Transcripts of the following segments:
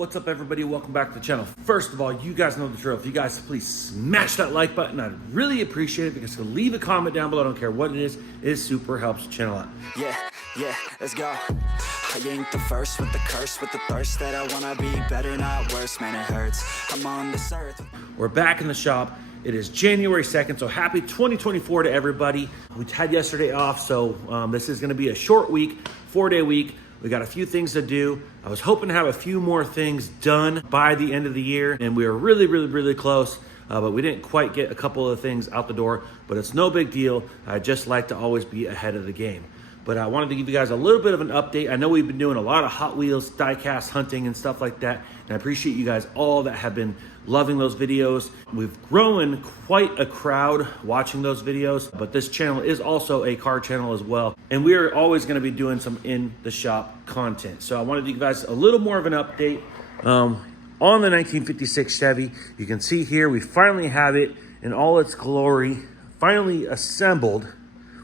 what's up everybody? Welcome back to the channel. First of all, you guys know the drill. If you guys please smash that like button, I'd really appreciate it, because to leave a comment down below, I don't care what it is super helps the channel out. Yeah, let's go. I ain't the first with the curse, with the thirst that I wanna be better, not worse, man, it hurts. I'm on this earth. We're back in the shop. It is January 2nd, so happy 2024 to everybody. We had yesterday off, so this is gonna be a short week, 4-day week. We got a few things to do. I was hoping to have a few more things done by the end of the year, and we were really close, but we didn't quite get a couple of things out the door, but it's no big deal. I just like to always be ahead of the game. But I wanted to give you guys a little bit of an update. I know we've been doing a lot of Hot Wheels, diecast hunting and stuff like that, and I appreciate you guys all that have been loving those videos. We've grown quite a crowd watching those videos, but this channel is also a car channel as well, and we are always going to be doing some in the shop content. So I wanted to give you guys a little more of an update on the 1956 Chevy. You can see here we finally have it in all its glory, finally assembled.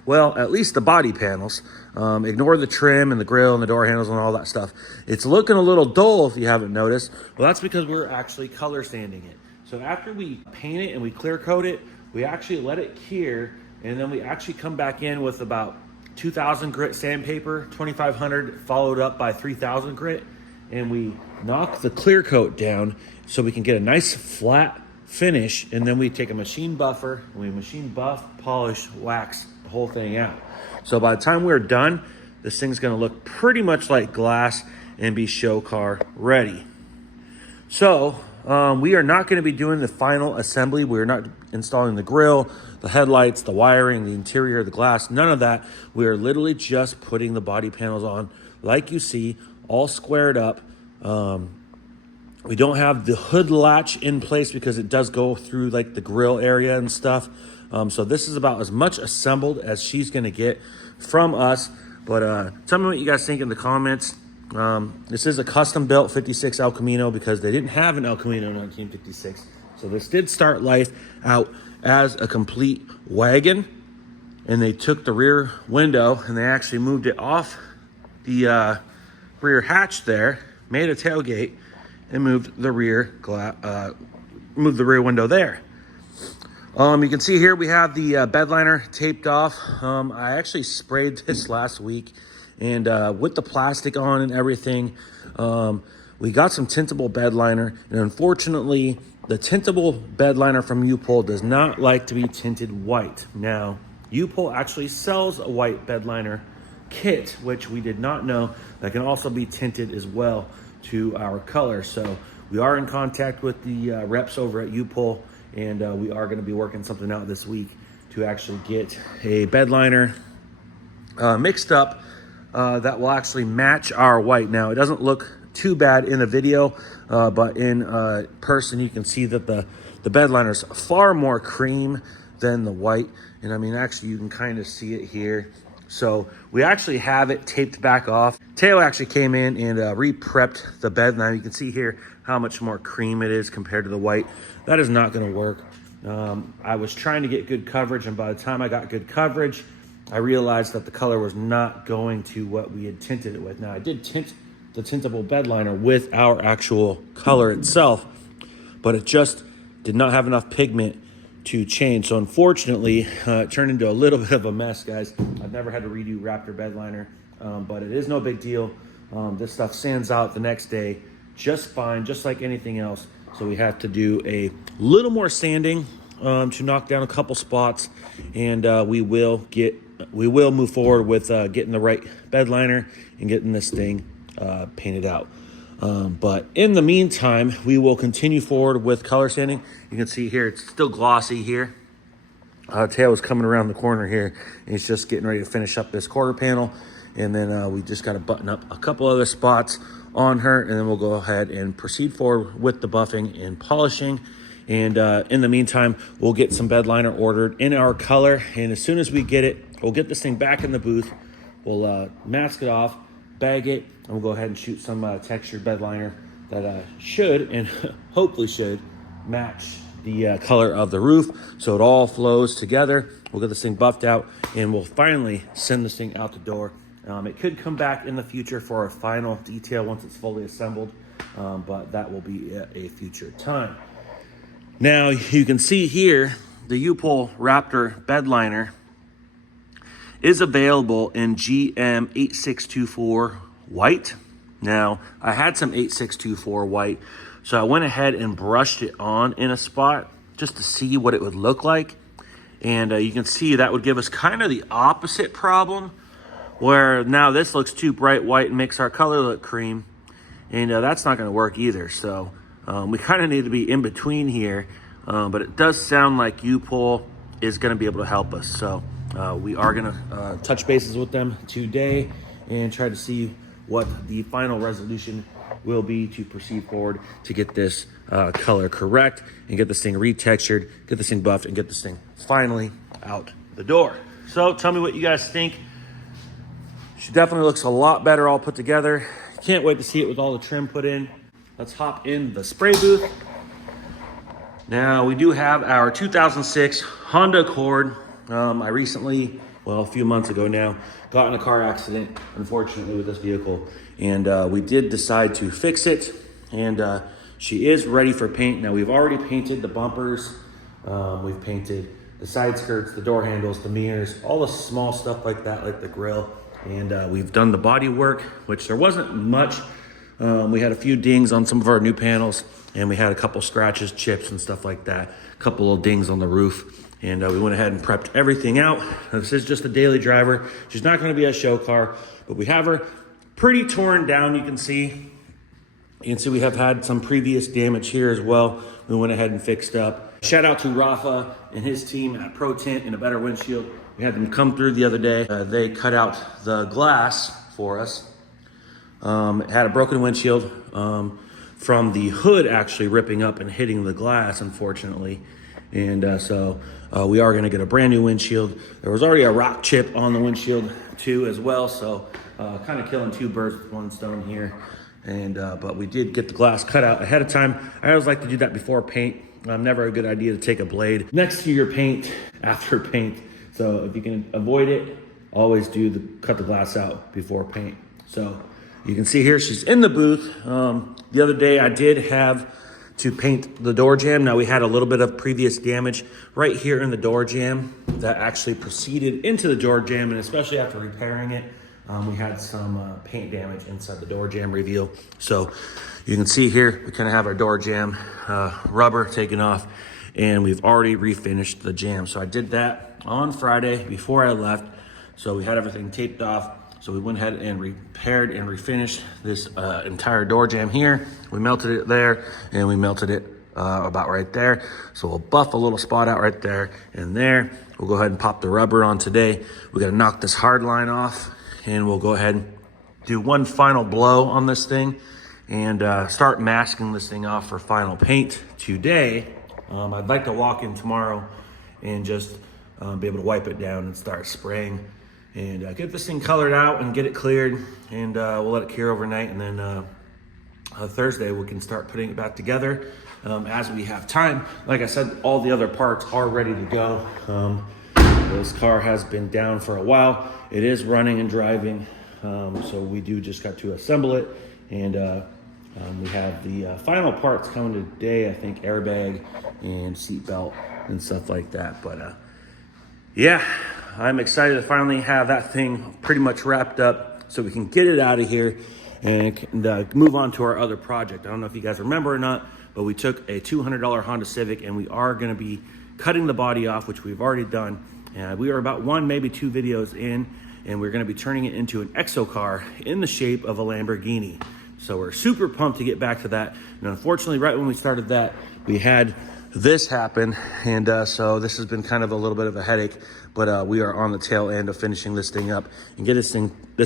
Well, at least the body panels. Ignore the trim and the grill and the door handles and all that stuff. It's looking a little dull if you haven't noticed. Well, that's because we're actually color sanding it. So after we paint it and we clear coat it, we actually let it cure, and then we actually come back in with about 2,000 grit sandpaper, 2,500 followed up by 3,000 grit, and we knock the clear coat down so we can get a nice flat finish, and then we take a machine buffer and we machine buff, polish, wax the whole thing out. So by the time we're done, this thing's gonna look pretty much like glass and be show car ready. So we are not gonna be doing the final assembly. We're not installing the grill, the headlights, the wiring, the interior, the glass, none of that. We are literally just putting the body panels on like you see, all squared up. We don't have the hood latch in place because it does go through like the grill area and stuff. So this is about as much assembled as she's gonna get from us. But tell me what you guys think in the comments. This is a custom built 56 El Camino because they didn't have an El Camino in 1956. So this did start life out as a complete wagon, and they took the rear window and they actually moved it off the rear hatch there, made a tailgate, and moved the rear window there. You can see here we have the bed liner taped off. I actually sprayed this last week, and with the plastic on and everything, we got some tintable bed liner, and unfortunately the tintable bed liner from U-Pull does not like to be tinted white. Now U-Pull actually sells a white bed liner kit, which we did not know, that can also be tinted as well to our color. So we are in contact with the reps over at U-Pull, and we are going to be working something out this week to actually get a bed liner mixed up that will actually match our white. Now, it doesn't look too bad in the video, but in person you can see that the bed liner is far more cream than the white. And I mean, actually you can kind of see it here. So we actually have it taped back off. Taylor actually came in and re-prepped the bed. Now you can see here how much more cream it is compared to the white. That is not going to work. I was trying to get good coverage, and by the time I got good coverage, I realized that the color was not going to what we had tinted it with. Now I did tint the tintable bed liner with our actual color itself, but it just did not have enough pigment to change. So unfortunately, it turned into a little bit of a mess, guys. I've never had to redo Raptor bed liner, but it is no big deal. This stuff sands out the next day just fine, just like anything else. So we have to do a little more sanding to knock down a couple spots, and we will move forward with getting the right bed liner and getting this thing painted out. But in the meantime, we will continue forward with color sanding. You can see here, it's still glossy here. Tail is coming around the corner here, and he's just getting ready to finish up this quarter panel. And then we just got to button up a couple other spots on her, and then we'll go ahead and proceed forward with the buffing and polishing. And in the meantime, we'll get some bed liner ordered in our color. And as soon as we get it, we'll get this thing back in the booth. We'll mask it off, bag it, and we'll go ahead and shoot some textured bed liner that should and hopefully should match the color of the roof, so it all flows together. We'll get this thing buffed out, and we'll finally send this thing out the door. It could come back in the future for a final detail once it's fully assembled. but that will be at a future time. Now you can see here the U-Pole Raptor bed liner is available in GM 8624 white. Now I had some 8624 white, so I went ahead and brushed it on in a spot just to see what it would look like. And you can see that would give us kind of the opposite problem, where now this looks too bright white and makes our color look cream, and that's not going to work either. So we kind of need to be in between here, but it does sound like U-Pole is going to be able to help us. So we are going to touch bases with them today and try to see what the final resolution will be to proceed forward to get this color correct and get this thing retextured, get this thing buffed, and get this thing finally out the door. So tell me what you guys think. She definitely looks a lot better all put together. Can't wait to see it with all the trim put in. Let's hop in the spray booth. Now we do have our 2006 Honda Accord. I recently, well, a few months ago now, got in a car accident, unfortunately, with this vehicle. And we did decide to fix it. And she is ready for paint. Now we've already painted the bumpers. We've painted the side skirts, the door handles, the mirrors, all the small stuff like that, like the grille. And we've done the body work, which there wasn't much. We had a few dings on some of our new panels, and we had a couple scratches, chips, and stuff like that. A couple little dings on the roof. And we went ahead and prepped everything out. This is just a daily driver. She's not going to be a show car, but we have her pretty torn down, you can see. You can see we have had some previous damage here as well. We went ahead and fixed up. Shout out to Rafa and his team at Pro Tint and a better windshield. We had them come through the other day. They cut out the glass for us. It had a broken windshield from the hood actually ripping up and hitting the glass, unfortunately. And so we are gonna get a brand new windshield. There was already a rock chip on the windshield too as well. So kind of killing two birds with one stone here. And but we did get the glass cut out ahead of time. I always like to do that before paint. Never a good idea to take a blade next to your paint after paint. So if you can avoid it, always cut the glass out before paint. So you can see here, she's in the booth. The other day I did have to paint the door jamb. Now we had a little bit of previous damage right here in the door jamb that actually proceeded into the door jamb, and especially after repairing it, we had some paint damage inside the door jamb reveal. So you can see here, we kind of have our door jamb rubber taken off, and we've already refinished the jamb. So I did that on Friday before I left. So we had everything taped off. So we went ahead and repaired and refinished this entire door jamb here. We melted it there, and we melted it about right there. So we'll buff a little spot out right there and there. We'll go ahead and pop the rubber on today. We got to knock this hard line off, and we'll go ahead and do one final blow on this thing and start masking this thing off for final paint today. I'd like to walk in tomorrow and just be able to wipe it down and start spraying and get this thing colored out and get it cleared, and we'll let it cure overnight, and then Thursday we can start putting it back together as we have time. Like I said, all the other parts are ready to go. This car has been down for a while. It is running and driving, so we do just got to assemble it, and we have the final parts coming today, I think airbag and seat belt and stuff like that. But yeah, I'm excited to finally have that thing pretty much wrapped up so we can get it out of here and move on to our other project. I don't know if you guys remember or not, but we took a $200 Honda Civic, and we are going to be cutting the body off, which we've already done. And we are about one, maybe two videos in, and we're going to be turning it into an exo car in the shape of a Lamborghini. So we're super pumped to get back to that. And unfortunately, right when we started that, we had this happen. And so this has been kind of a little bit of a headache, but we are on the tail end of finishing this thing up and get this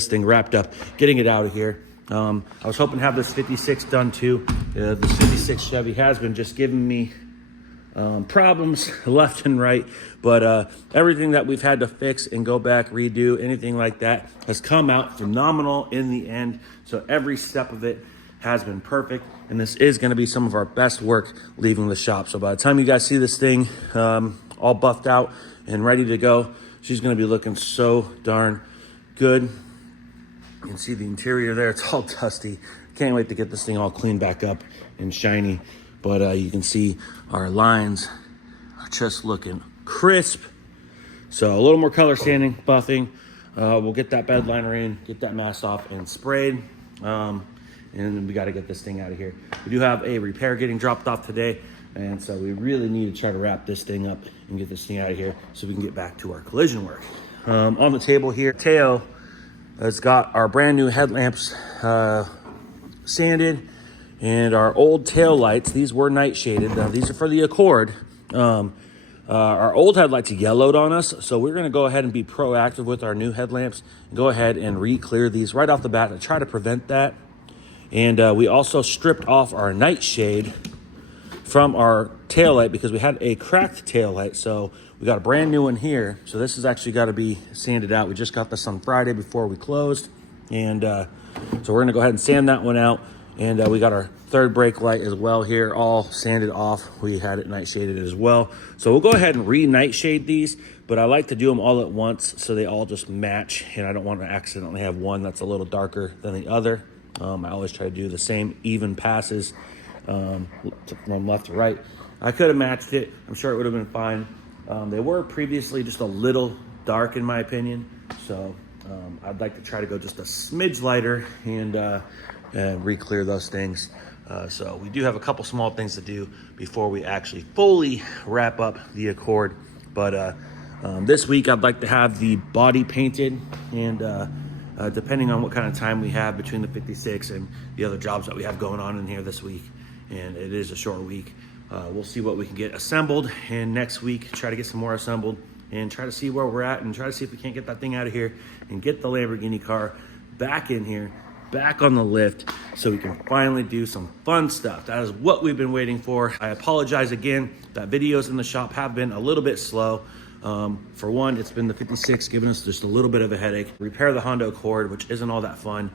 thing wrapped up, getting it out of here. I was hoping to have this 56 done too. This 56 Chevy has been just giving me problems left and right, but everything that we've had to fix and go back, redo, anything like that has come out phenomenal in the end. So every step of it has been perfect, and this is going to be some of our best work leaving the shop. So by the time you guys see this thing all buffed out and ready to go, she's going to be looking so darn good. You can see the interior there, it's all dusty. can't wait to get this thing all cleaned back up and shiny. But you can see our lines are just looking crisp. So a little more color sanding, buffing. We'll get that bed liner in, get that mask off and sprayed. And then we got to get this thing out of here. We do have a repair getting dropped off today. And so we really need to try to wrap this thing up and get this thing out of here so we can get back to our collision work. On the table here, Teo has got our brand new headlamps sanded and our old tail lights. These were night shaded. These are for the Accord. Our old headlights yellowed on us, so we're going to go ahead and be proactive with our new headlamps and go ahead and re-clear these right off the bat to try to prevent that. And we also stripped off our night shade from our taillight because we had a cracked taillight. So we got a brand new one here. So this has actually got to be sanded out. We just got this on Friday before we closed. And so we're going to go ahead and sand that one out. And we got our third brake light as well here, all sanded off. We had it night shaded as well. So we'll go ahead and re-night shade these, but I like to do them all at once so they all just match. And I don't want to accidentally have one that's a little darker than the other. I always try to do the same even passes from left to right. I could have matched it. I'm sure it would have been fine. They were previously just a little dark in my opinion. So I'd like to try to go just a smidge lighter and re-clear those things. So we do have a couple small things to do before we actually fully wrap up the Accord. But this week I'd like to have the body painted, and depending on what kind of time we have between the 56 and the other jobs that we have going on in here this week, and it is a short week, we'll see what we can get assembled, and next week try to get some more assembled and try to see where we're at and try to see if we can't get that thing out of here and get the Lamborghini car back in here, back on the lift, so we can finally do some fun stuff. That is what we've been waiting for. I apologize again that videos in the shop have been a little bit slow. For one, it's been the 56 giving us just a little bit of a headache. Repair the Honda Accord, which isn't all that fun.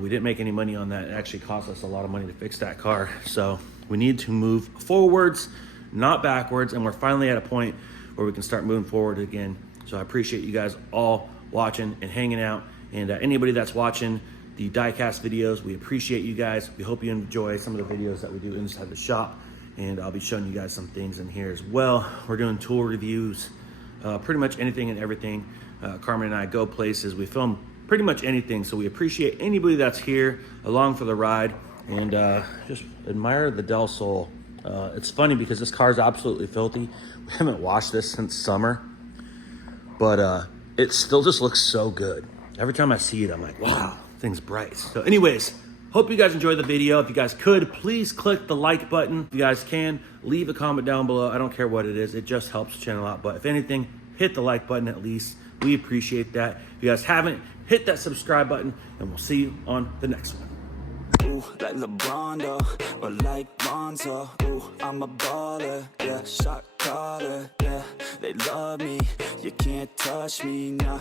We didn't make any money on that. It actually cost us a lot of money to fix that car. So we need to move forwards, not backwards. And we're finally at a point where we can start moving forward again. So I appreciate you guys all watching and hanging out. And anybody that's watching the Diecast videos, we appreciate you guys. We hope you enjoy some of the videos that we do inside the shop. And I'll be showing you guys some things in here as well. We're doing tool reviews. Pretty much anything and everything. Karmen and I go places. We film pretty much anything. So we appreciate anybody that's here along for the ride, and just admire the Del Sol. It's funny because this car is absolutely filthy. We haven't washed this since summer, but it still just looks so good. Every time I see it, I'm like, wow, thing's bright. So anyways, hope you guys enjoyed the video. If you guys could, please click the like button. If you guys can, leave a comment down below. I don't care what it is. It just helps the channel out. But if anything, hit the like button at least. We appreciate that. If you guys haven't, hit that subscribe button, and we'll see you on the next one. Ooh, like LeBron, though, or like Bonzo. Ooh, I'm a baller, yeah, shot caller, yeah. They love me, you can't touch me, nah.